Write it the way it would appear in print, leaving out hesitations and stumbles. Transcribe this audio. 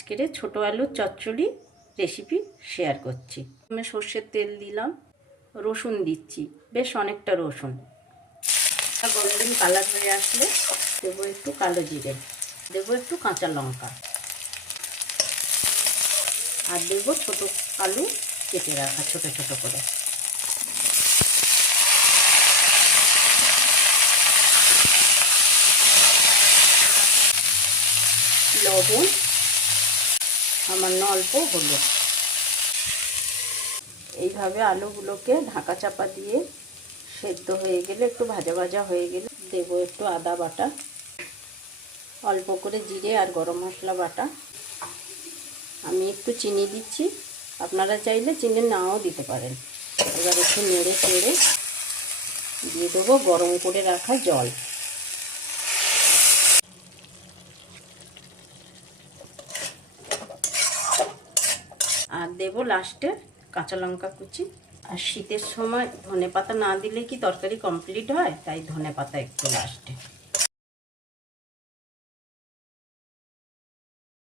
আজকের ছোট আলুর চচ্চড়ি রেসিপি শেয়ার করছি। আমি সর্ষের তেল দিলাম, রসুন দিচ্ছি, বেশ অনেকটা রসুন। গোল্ডেন কালার হয়ে আসলে দেবো একটু কালো জিরে, দেবো একটু কাঁচা লঙ্কা, আর দেবো ছোটো আলু কেটে রাখা ছোটো ছোটো করে। লবণ, সামান্য অল্প হলুদ। এইভাবে আলুগুলোকে ঢাকা চাপা দিয়ে সেদ্ধ হয়ে গেলে, একটু ভাজা ভাজা হয়ে গেলে দেবো একটু আদা বাটা, অল্প করে জিরে আর গরম মশলা বাটা। আমি একটু চিনি দিচ্ছি, আপনারা চাইলে চিনি নাও দিতে পারেন। এবার একটু নেড়ে চেড়ে দিয়ে দেবো গরম করে রাখা জল। আর দেবো লাস্টে কাঁচা লঙ্কা কুচি। আর শীতের সময় ধনেপাতা না দিলে কি তরকারি কমপ্লিট হয়, তাই ধনেপাতা একটু লাস্টে।